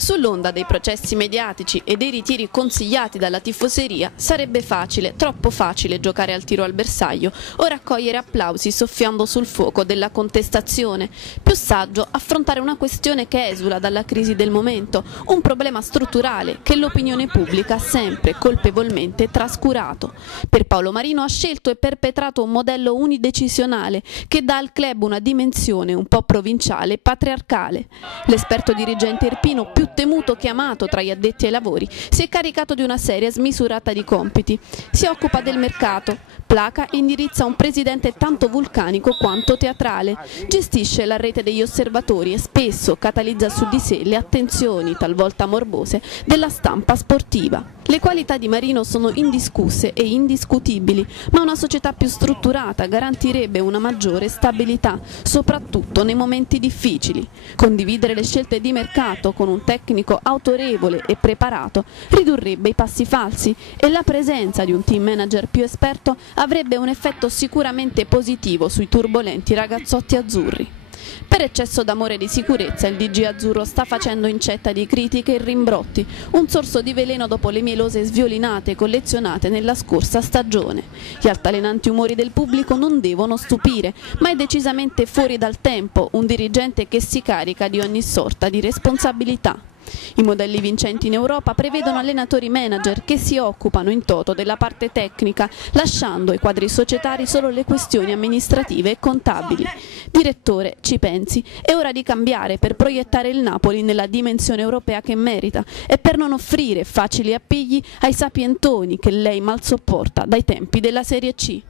Sull'onda dei processi mediatici e dei ritiri consigliati dalla tifoseria sarebbe facile, troppo facile giocare al tiro al bersaglio o raccogliere applausi soffiando sul fuoco della contestazione. Più saggio affrontare una questione che esula dalla crisi del momento, un problema strutturale che l'opinione pubblica ha sempre colpevolmente trascurato. Per Paolo Marino ha scelto e perpetrato un modello unidecisionale che dà al club una dimensione un po' provinciale e patriarcale. L'esperto dirigente irpino, più temuto che amato tra gli addetti ai lavori, si è caricato di una serie smisurata di compiti. Si occupa del mercato, placa e indirizza un presidente tanto vulcanico quanto teatrale, gestisce la rete degli osservatori e spesso catalizza su di sé le attenzioni, talvolta morbose, della stampa sportiva. Le qualità di Marino sono indiscusse e indiscutibili, ma una società più strutturata garantirebbe una maggiore stabilità, soprattutto nei momenti difficili. Condividere le scelte di mercato con un tecnico autorevole e preparato ridurrebbe i passi falsi e la presenza di un team manager più esperto avrebbe un effetto sicuramente positivo sui turbolenti ragazzotti azzurri. Per eccesso d'amore e di sicurezza il DG azzurro sta facendo incetta di critiche e rimbrotti, un sorso di veleno dopo le mielose sviolinate collezionate nella scorsa stagione. Gli altalenanti umori del pubblico non devono stupire, ma è decisamente fuori dal tempo un dirigente che si carica di ogni sorta di responsabilità. I modelli vincenti in Europa prevedono allenatori manager che si occupano in toto della parte tecnica, lasciando ai quadri societari solo le questioni amministrative e contabili. Direttore, ci pensi, è ora di cambiare per proiettare il Napoli nella dimensione europea che merita e per non offrire facili appigli ai sapientoni che lei mal sopporta dai tempi della Serie C.